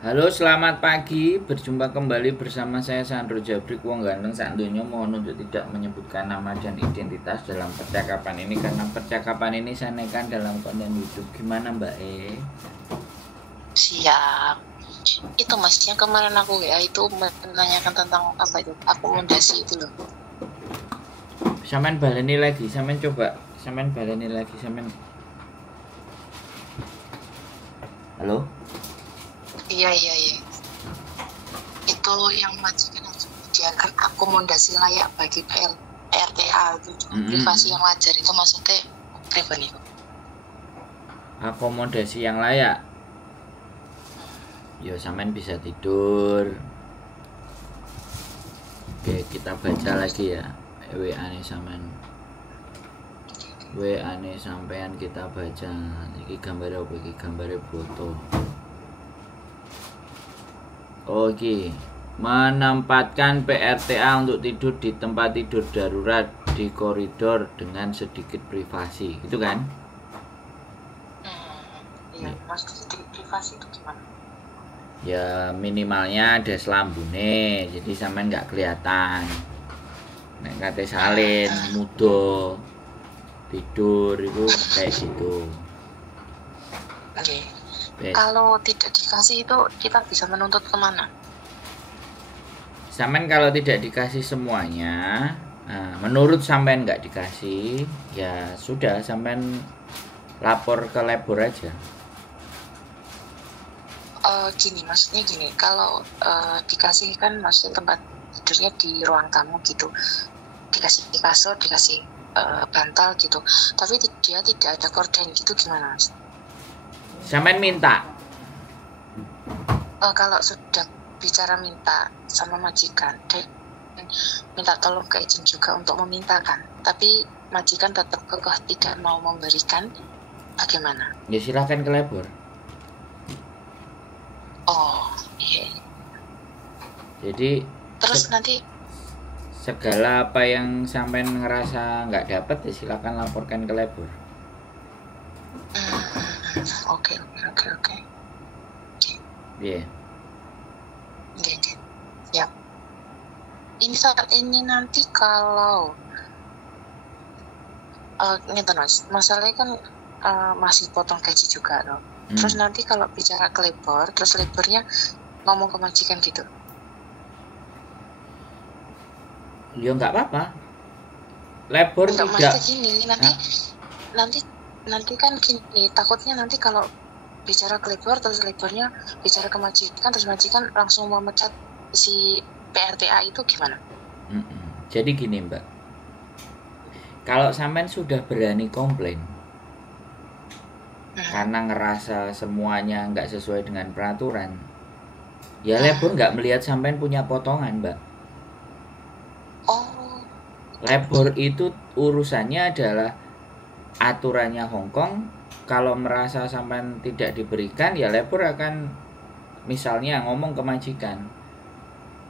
Halo, selamat pagi. Berjumpa kembali bersama saya Sandro Jabrik Wong Ganteng Santunya. Mohon untuk tidak menyebutkan nama dan identitas dalam percakapan ini karena percakapan ini saya naikkan dalam konten YouTube. Gimana Mbak E? Siap. Itu Mas, yang kemarin aku ya itu menanyakan tentang apa itu akomodasi itu loh. Samen baleni lagi, samen coba, samen baleni lagi, samen. Halo? Iya. Itu yang majikan harus menyediakan akomodasi layak bagi PRTA itu privasi yang wajar itu maksudnya pribadi. Akomodasi yang layak. Yo, samen bisa tidur. Oke, kita baca lagi ya. WA nih samen. WA nih sampean kita baca. Iki gambar apa iki? Gambare foto. Oke. Menempatkan PRTA untuk tidur di tempat tidur darurat di koridor dengan sedikit privasi. Itu kan? Iya, maksudnya sedikit privasi itu gimana? Ya minimalnya ada selambune, jadi sampean nggak kelihatan. Nek kate salin, mudo, tidur itu kayak gitu. Oke. Kalau tidak dikasih itu kita bisa menuntut kemana? Sampean kalau tidak dikasih semuanya, menurut sampean nggak dikasih, ya sudah sampean lapor ke labor aja. Maksudnya gini, kalau dikasih kan maksudnya tempat tidurnya di ruang tamu gitu, dikasih kasur, dikasih bantal gitu, tapi dia tidak ada gorden gitu, gimana Mas? Sampean minta. Kalau sudah bicara minta sama majikan, dan minta tolong ke izin juga untuk memintakan, tapi majikan tetap kekeh tidak mau memberikan, bagaimana? Ya silakan ke labor. Oh iya. Jadi terus nanti segala apa yang sampean ngerasa nggak dapat ya silakan laporkan ke labor. Oke. Iya. Siap. Ini saat ini nanti kalau Mas, masalahnya kan masih potong gaji juga loh. Terus nanti kalau bicara ke labor, terus labornya ngomong ke majikan gitu. Ya nggak apa-apa. Labor tidak. Maksudnya gini, nanti kan gini, takutnya nanti kalau bicara ke labor terus labornya bicara ke majikan terus majikan langsung memecat si PRTA itu gimana? Jadi gini Mbak, kalau sampean sudah berani komplain karena ngerasa semuanya nggak sesuai dengan peraturan, ya labor nggak melihat sampean punya potongan Mbak. Labor itu urusannya adalah aturannya Hongkong. Kalau merasa sampean tidak diberikan, ya labor akan misalnya ngomong ke majikan.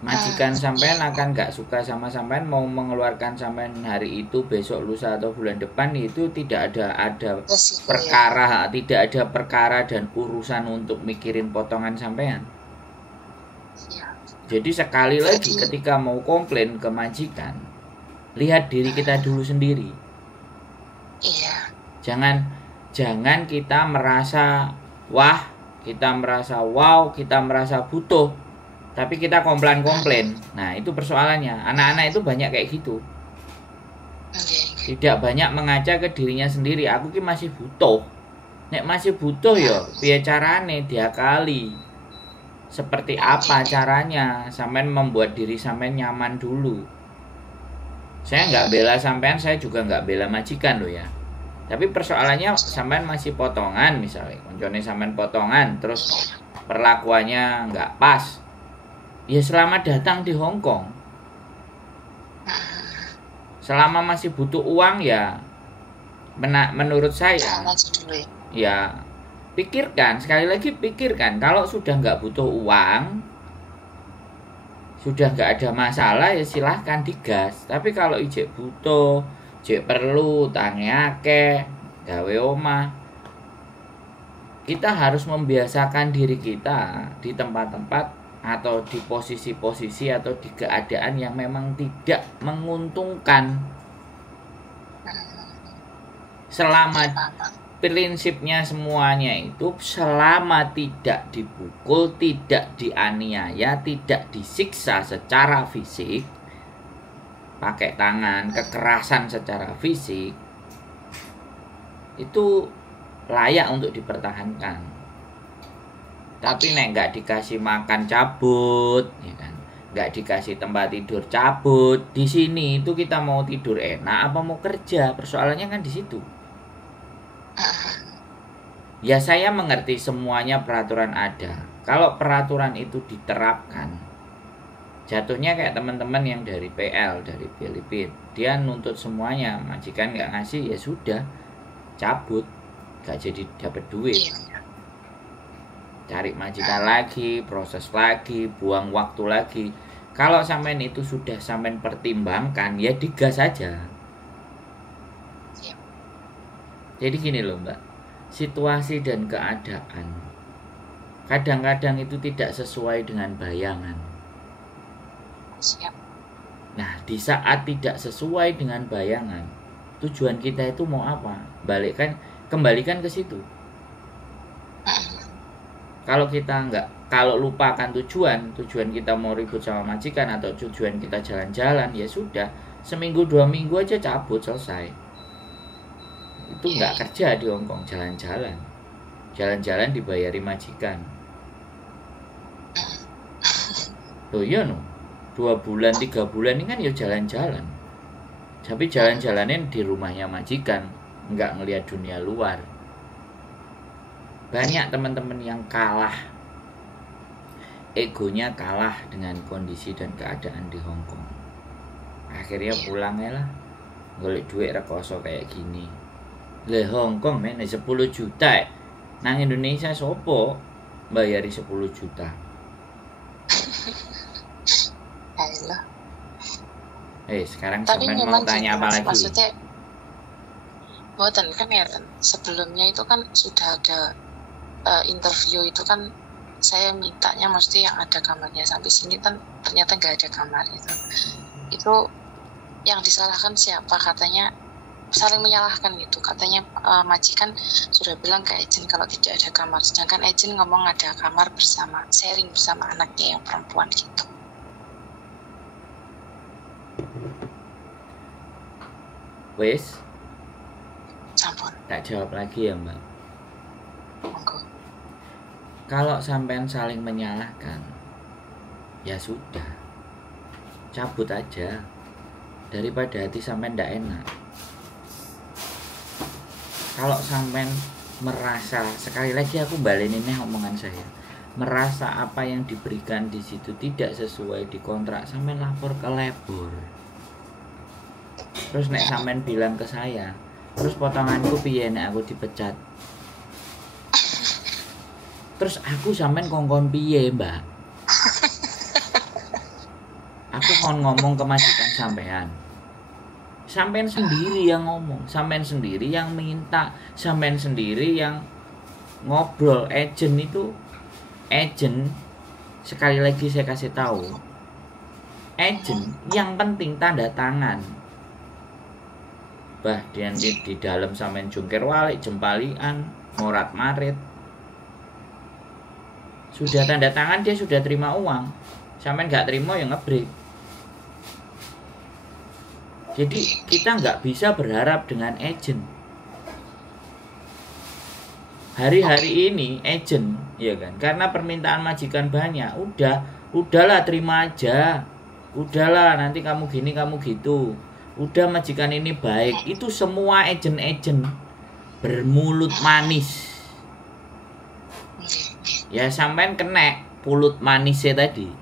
Majikan sampean akan gak suka sama sampean, mau mengeluarkan sampean hari itu, besok, lusa atau bulan depan, itu tidak ada perkara, tidak ada perkara dan urusan untuk mikirin potongan sampean. Jadi sekali lagi ketika mau komplain ke majikan, lihat diri kita dulu sendiri. Iya. Jangan kita merasa wah, kita merasa wow, kita merasa butuh, tapi kita komplain. Nah itu persoalannya. Anak-anak itu banyak kayak gitu. Tidak banyak mengaca ke dirinya sendiri. Aku ki masih butuh. Nek masih butuh ya, piye carane diakali. Seperti apa caranya? Sampean membuat diri sampean nyaman dulu. Saya nggak bela sampean, saya juga nggak bela majikan loh ya. Tapi persoalannya sampean masih potongan misalnya, koncone sampean potongan, terus perlakuannya nggak pas. Ya selamat datang di Hongkong. Selama masih butuh uang ya, menurut saya, ya pikirkan, sekali lagi pikirkan. Kalau sudah nggak butuh uang, sudah nggak ada masalah ya silahkan digas. Tapi kalau ijek butuh, jek perlu tangi akeh gawe omah, kita harus membiasakan diri kita di tempat-tempat atau di posisi-posisi atau di keadaan yang memang tidak menguntungkan. Selama prinsipnya semuanya itu selama tidak dipukul, tidak dianiaya, tidak disiksa secara fisik, pakai tangan, kekerasan secara fisik, itu layak untuk dipertahankan. Tapi nek nggak dikasih makan cabut, ya kan? Nggak dikasih tempat tidur cabut. Di sini itu kita mau tidur enak apa mau kerja? Persoalannya kan di situ. Ya saya mengerti semuanya peraturan ada. Kalau peraturan itu diterapkan, jatuhnya kayak teman-teman yang dari PL, dari Filipina. Dia nuntut semuanya, majikan nggak ngasih ya sudah, cabut, nggak jadi dapat duit. Cari majikan lagi, proses lagi, buang waktu lagi. Kalau sampean itu sudah sampean pertimbangkan, ya digas saja. Jadi gini loh Mbak, situasi dan keadaan kadang-kadang itu tidak sesuai dengan bayangan. Siap. Nah, di saat tidak sesuai dengan bayangan, tujuan kita itu mau apa? Kembalikan ke situ. Kalau lupakan tujuan kita mau ribut sama majikan atau tujuan kita jalan-jalan, ya sudah, seminggu 2 minggu aja cabut, selesai. Itu nggak kerja di Hongkong, jalan-jalan dibayari majikan. Loh iya no, 2 bulan 3 bulan ini kan ya jalan-jalan, tapi jalan-jalanin di rumahnya majikan, nggak ngelihat dunia luar. Banyak teman-teman yang kalah, egonya kalah dengan kondisi dan keadaan di Hongkong. Akhirnya pulangnya lah, golek duit rekoso kayak gini. Le Hongkong men 10 juta. Nang Indonesia sopo bayari 10 juta. Ayolah. Sekarang Tapi sampean memang mau tanya apa lagi? Maksudnya buatan kan ya kan sebelumnya itu kan sudah ada interview itu kan saya mintanya mesti yang ada kamarnya, sampai sini kan ternyata nggak ada kamar itu yang disalahkan siapa? Katanya saling menyalahkan gitu, katanya majikan sudah bilang ke agent kalau tidak ada kamar, sedangkan agent ngomong ada kamar bersama, sharing bersama anaknya yang perempuan gitu. Wes, Sampun. tak jawab lagi ya Mbak. Monggo. Kalau sampean saling menyalahkan, ya sudah, cabut aja, daripada hati sampean ndak enak. Kalau sampean merasa, sekali lagi aku balenin omongan saya, merasa apa yang diberikan di situ tidak sesuai di kontrak, sampean lapor ke labor. Terus nek sampean bilang ke saya, terus potonganku piye nek aku dipecat? Terus aku sampean kongkon piye, Mbak? Aku kon ngomong ke majikan sampean. Sampean sendiri yang ngomong, sampean sendiri yang minta, sampean sendiri yang ngobrol. Agent itu, sekali lagi saya kasih tahu, agent yang penting tanda tangan. Bah, di dalam sampean jungkir walik, jempalian, morat marit, sudah tanda tangan, dia sudah terima uang. Sampean nggak terima ya ngebreak. Jadi kita nggak bisa berharap dengan agent. Hari-hari ini agent, ya kan? Karena permintaan majikan banyak, udahlah terima aja. Udahlah nanti kamu gini kamu gitu. Udah majikan ini baik. Itu semua agent-agent bermulut manis. Ya sampean kena pulut manisnya tadi.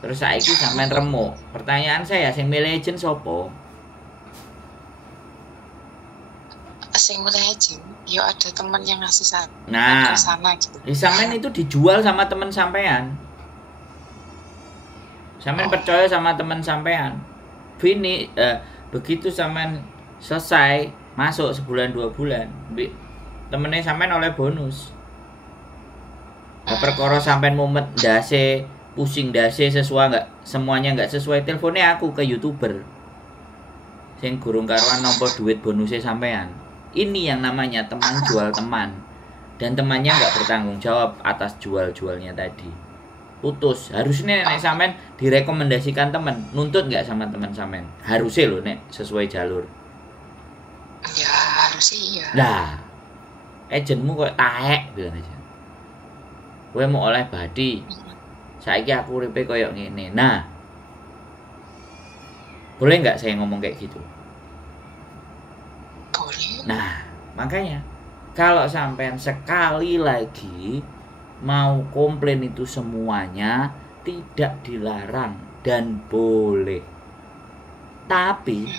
Terus saiki sampean remuk. Pertanyaan saya, sing milih agent sopo? Sing milih agent, yo ada teman yang ngasih nah, sana gitu. Sampean itu dijual sama teman sampean. Sampean percaya sama teman sampean. Begitu sampean selesai, masuk sebulan 2 bulan, temennya sampean oleh bonus. Lah perkara sampean mumet ndase, pusing ndase semuanya nggak sesuai, teleponnya aku ke YouTuber. Sing gurung karuan nampa duit bonusnya sampean. Ini yang namanya teman jual teman. Dan temannya nggak bertanggung jawab atas jual-jualnya tadi. Putus. Harusnya nek sampean direkomendasikan temen, nuntut nggak sama teman sampean? Harusnya loh nek sesuai jalur. Ya harusnya iya. Lah, agentmu kok taek bilang aja. Kowe mau oleh badi. Saiki aku uripe koyo ngene. Nah, boleh nggak saya ngomong kayak gitu? Boleh. Nah, makanya kalau sampean sekali lagi mau komplain itu semuanya tidak dilarang dan boleh. Tapi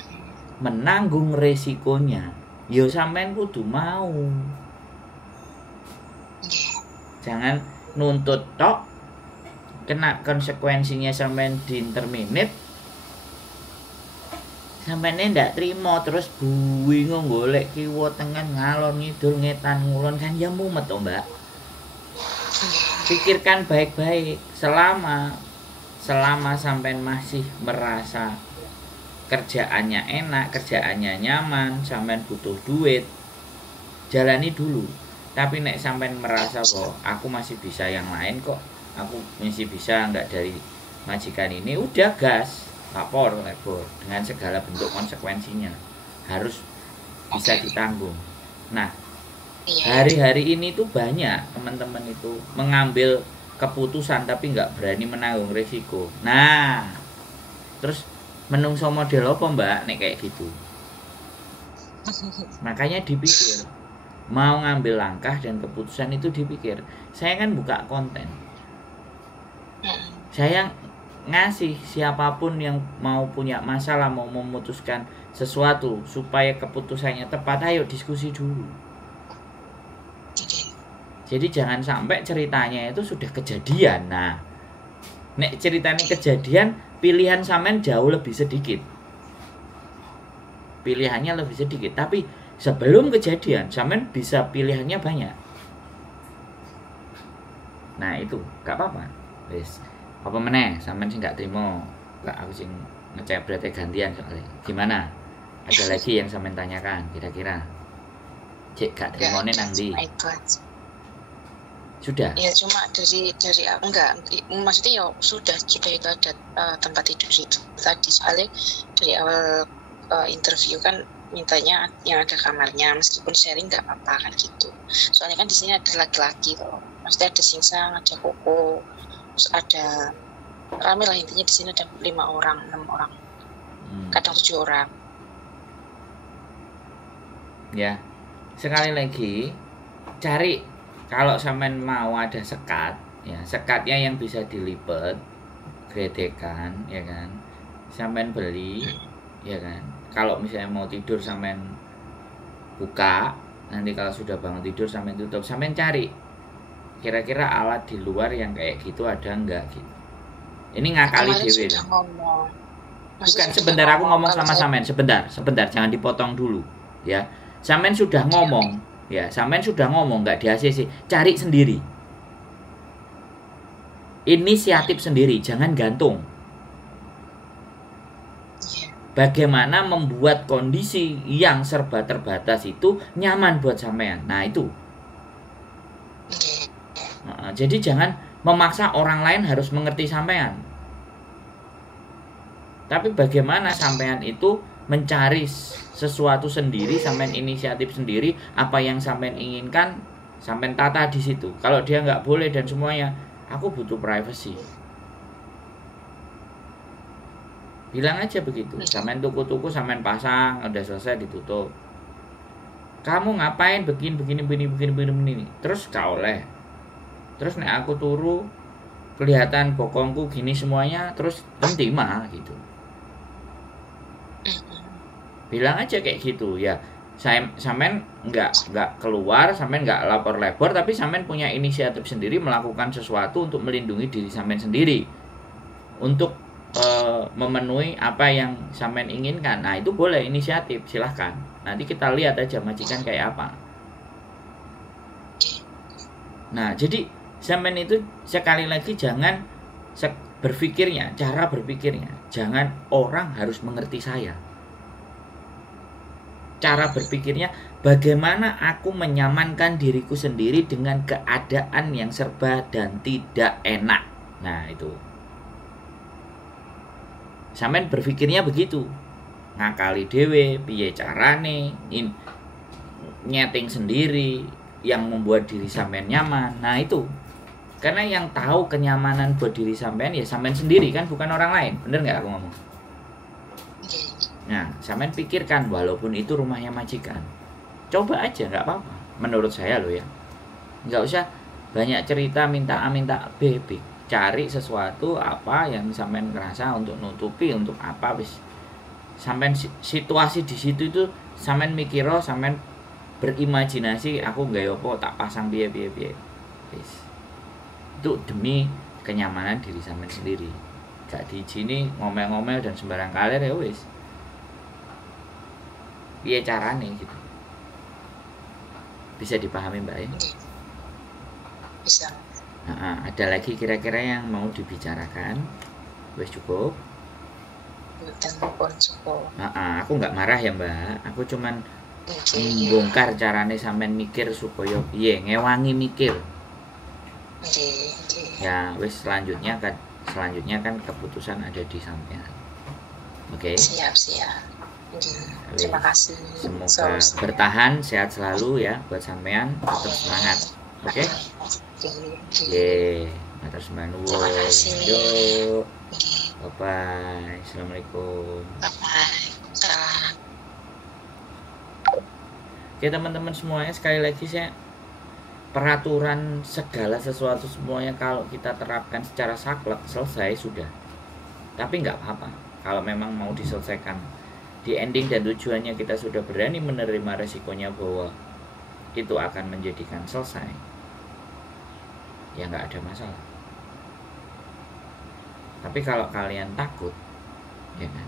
menanggung resikonya, yo sampean kudu mau. Jangan nuntut tok, kena konsekuensinya sampean diinterminate, sampean ndak terima terus bingung golek kiwa tengen ngalor ngidul ngetan ngulon kan ya mumet to, Mbak. Pikirkan baik-baik, selama sampean masih merasa kerjaannya enak, kerjaannya nyaman, sampean butuh duit, jalani dulu. Tapi nek sampean merasa kok aku masih bisa yang lain kok, aku masih bisa nggak dari majikan ini, udah gas, lapor dengan segala bentuk konsekuensinya harus bisa ditanggung. Nah, hari-hari ini tuh banyak teman-teman itu mengambil keputusan tapi nggak berani menanggung resiko. Nah, terus menungso model apa Mbak nek kayak gitu? Makanya dipikir, mau ngambil langkah dan keputusan itu dipikir. Saya kan buka konten, saya ngasih siapapun yang mau punya masalah, mau memutuskan sesuatu supaya keputusannya tepat, ayo diskusi dulu. Jadi jangan sampai ceritanya itu sudah kejadian. Nah, nek ceritanya kejadian, pilihan sampean jauh lebih sedikit. Pilihannya lebih sedikit, tapi sebelum kejadian sampean bisa pilihannya banyak. Nah, itu gak apa-apa. Wis, apa meneh sampean sing gak trimo, gak aku sing ngecek berarti gantian soalnya. Gimana? Ada lagi yang sampean tanyakan kira-kira? Cek gak trimone nang ndi? Sudah? Ya cuma dari enggak, maksudnya ya sudah itu ada tempat tidur itu tadi, soalnya dari awal interview kan mintanya yang ada kamarnya, meskipun sharing nggak apa-apa kan gitu. Soalnya kan di sini ada laki-laki loh, maksudnya ada Singsang, ada Koko, terus ada rame lah, intinya di sini ada 5 orang, 6 orang, kadang 7 orang. Ya, sekali lagi cari. Kalau sampean mau ada sekat, ya sekatnya yang bisa dilipat, gredekan, ya kan, sampean beli, ya kan. Kalau misalnya mau tidur sampean buka, nanti kalau sudah bangun tidur sampean tutup, sampean cari kira-kira alat di luar yang kayak gitu ada enggak gitu. Ini ngakali dewe. Bukan, sebentar aku ngomong sama sampean, sebentar, jangan dipotong dulu, ya. Sampean sudah ngomong. Ya, sampean sudah ngomong nggak di ACC, cari sendiri. Inisiatif sendiri, jangan gantung. Bagaimana membuat kondisi yang serba terbatas itu nyaman buat sampean. Nah, itu. Jadi jangan memaksa orang lain harus mengerti sampean. Tapi bagaimana sampean itu mencari sesuatu sendiri, sampean inisiatif sendiri, apa yang sampean inginkan, sampean tata di situ. Kalau dia nggak boleh dan semuanya, aku butuh privacy. Bilang aja begitu. Sampean tuku-tuku, sampean pasang, udah selesai ditutup. Kamu ngapain begini. Terus gak oleh. Terus nek aku turu kelihatan bokongku gini semuanya, terus henti mah gitu. Bilang aja kayak gitu ya. Sampean nggak keluar, sampean nggak lapor-lapor, tapi sampean punya inisiatif sendiri melakukan sesuatu untuk melindungi diri sampean sendiri, untuk memenuhi apa yang sampean inginkan. Nah, itu boleh inisiatif, silahkan. Nanti kita lihat aja majikan kayak apa. Nah, jadi Sampean itu sekali lagi jangan berpikirnya, cara berpikirnya, jangan orang harus mengerti saya. Cara berpikirnya, bagaimana aku menyamankan diriku sendiri dengan keadaan yang serba dan tidak enak. Nah itu. Sampean berpikirnya begitu. Ngakali dhewe, piye carane, nyeting sendiri yang membuat diri sampean nyaman. Nah itu. Karena yang tahu kenyamanan buat diri sampean ya sampean sendiri kan, bukan orang lain. Bener nggak aku ngomong? Nah, sampean pikirkan walaupun itu rumahnya majikan. Coba aja, nggak apa-apa. Menurut saya loh ya. Nggak usah banyak cerita minta A minta B. Cari sesuatu apa yang sampean ngerasa untuk nutupi, untuk apa wis. Sampean situasi di situ itu sampean mikiro, sampean berimajinasi aku nggak apa tak pasang piye. Wis. Itu demi kenyamanan diri sampean sendiri. Gak diizini ngomel-ngomel dan sembarang kalir ya wis. Piye carane gitu. Bisa dipahami Mbak ya? Bisa. Nah, ada lagi kira-kira yang mau dibicarakan? Wes cukup? Cukup. Nah, aku nggak marah ya Mbak. Aku cuman membongkar carane sampean mikir supaya ngewangi mikir. Ya wes selanjutnya kan keputusan ada di sampean. Oke. Siap. Terima kasih. Semoga bertahan, sehat selalu ya buat sampean, tetap semangat. Oke? Oke. Matur sembah nuwun. Terima kasih. Yo. Bye. Assalamualaikum. Bye. Oke teman-teman semuanya, sekali lagi saya peraturan segala sesuatu semuanya kalau kita terapkan secara saklek selesai sudah. Tapi nggak apa-apa kalau memang mau diselesaikan. Di ending dan tujuannya kita sudah berani menerima resikonya bahwa itu akan menjadikan selesai, ya nggak ada masalah. Tapi kalau kalian takut, ya kan,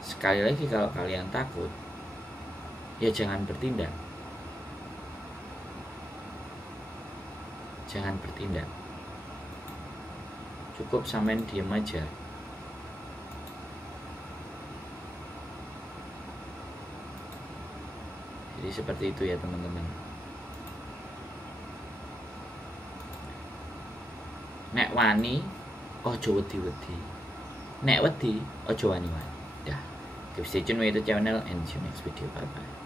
sekali lagi kalau kalian takut, ya jangan bertindak. Jangan bertindak. Cukup sampean diem aja. Jadi seperti itu ya teman-teman. Nek wani ojo wedi-wedi. Nek wedi ojo wani-wani. Dah. Keep stay tune with the channel and see you next video. Bye bye.